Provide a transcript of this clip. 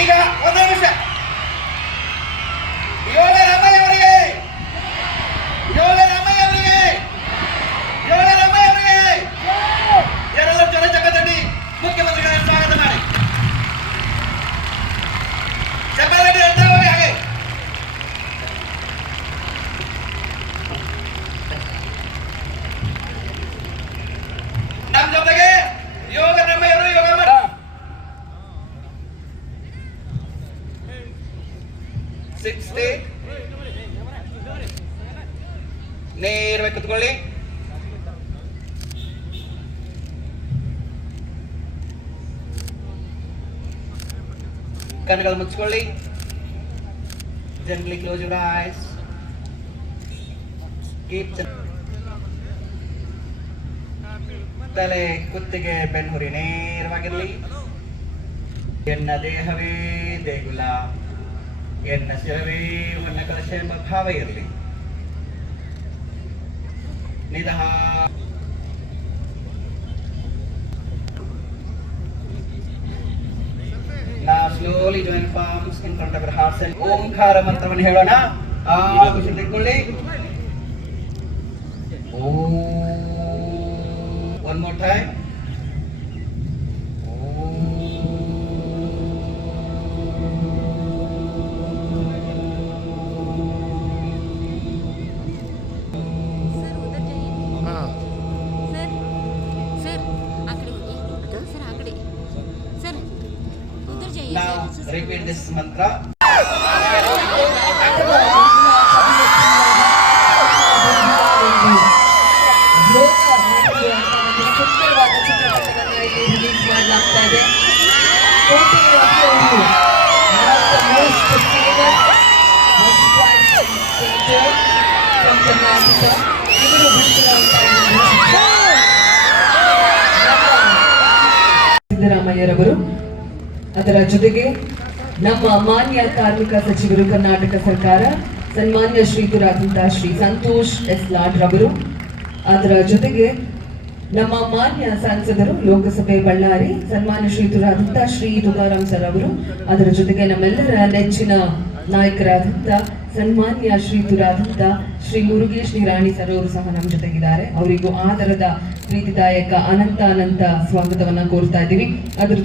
ಈಗ ಒಂದು ನಿಮಿಷ ಯೋಗ ರಾಮಯ್ಯ ಅವರಿಗೆ ಯಾರೆಲ್ಲರೂ ಜನ ಚಕ್ಕತಡ್ಡಿ ಮುಖ್ಯಮಂತ್ರಿಗಳನ್ನು ಸ್ವಾಗತ ಮಾಡಿ ಚಪ್ಪಲಗಡ್ಡಿ ಅಂತ ಹೋಗಿ ಹಾಗೆ ನಮ್ಮ ಜೊತೆಗೆ ಯೋಗ ರಾಮಯ್ಯ ಅವರು ಯೋಗ ಮಾಡ ನೇರವಾಗಿ ಕುತ್ಕೊಳ್ಳಿ. ಕಣ್ಣುಗಳು ಮುಚ್ಚಿಕೊಳ್ಳಿ. Gently close your eyes. Keep ತಲೆ ಕುತ್ತಿಗೆ ಬೆನ್ನುಹುರಿ ನೇರವಾಗಿರಲಿ. ಎನ್ನ ದೇಹವೇ ದೇಗುಲ, ಎನ್ನ ಶಿರವೇ ವನ್ನ ಕಲಶ ಎಂಬ ಭಾವ ಇರಲಿ. ನಿಧಾನ Now slowly join palms in front of your hearts and ಓಂಕಾರ ಮಂತ್ರವನ್ನು ಹೇಳೋಣ. ಖುಷಿ ತೆಗೆದುಕೊಳ್ಳಿ. ಓಂ. One more time. Now repeat this mantra. ಸುಂದರವಾದ ಚಿತ್ರಪಟವನ್ನು ಇಲ್ಲಿ ರಿಲೀಸ್ ಮಾಡಲಾಗ್ತಾ ಇದೆ. ಸಿದ್ದರಾಮಯ್ಯರವರು, ಅದರ ಜೊತೆಗೆ ನಮ್ಮ ಮಾನ್ಯ ಕಾರ್ಮಿಕ ಸಚಿವರು ಕರ್ನಾಟಕ ಸರ್ಕಾರ ಸನ್ಮಾನ್ಯ ಶ್ರೀಯುತರಾದಂತಹ ಶ್ರೀ ಸಂತೋಷ್ ಎಸ್ ಲಾಡ್ ರವರು, ಅದರ ಜೊತೆಗೆ ನಮ್ಮ ಮಾನ್ಯ ಸಂಸದರು ಲೋಕಸಭೆ ಬಳ್ಳಾರಿ ಸನ್ಮಾನ್ಯ ಶ್ರೀಯುತರಾದಂತಹ ಶ್ರೀ ತುಕಾರಾಮ್ ಸರ್ ಅವರು, ಅದರ ಜೊತೆಗೆ ನಮ್ಮೆಲ್ಲರ ನೆಚ್ಚಿನ ನಾಯಕರಾದಂತಹ ಸನ್ಮಾನ್ಯ ಶ್ರೀಯುತರಾದಂತಹ ಶ್ರೀ ಮುರುಗೇಶ್ ನಿರಾಣಿ ಸರ್ ಅವರು ಸಹ ನಮ್ಮ ಜೊತೆಗಿದ್ದಾರೆ. ಅವರಿಗೂ ಆದರದ ಪ್ರೀತಿದಾಯಕ ಅನಂತ ಸ್ವಾಗತವನ್ನ ಕೋರ್ತಾ ಇದ್ದೀವಿ. ಅದ್ರ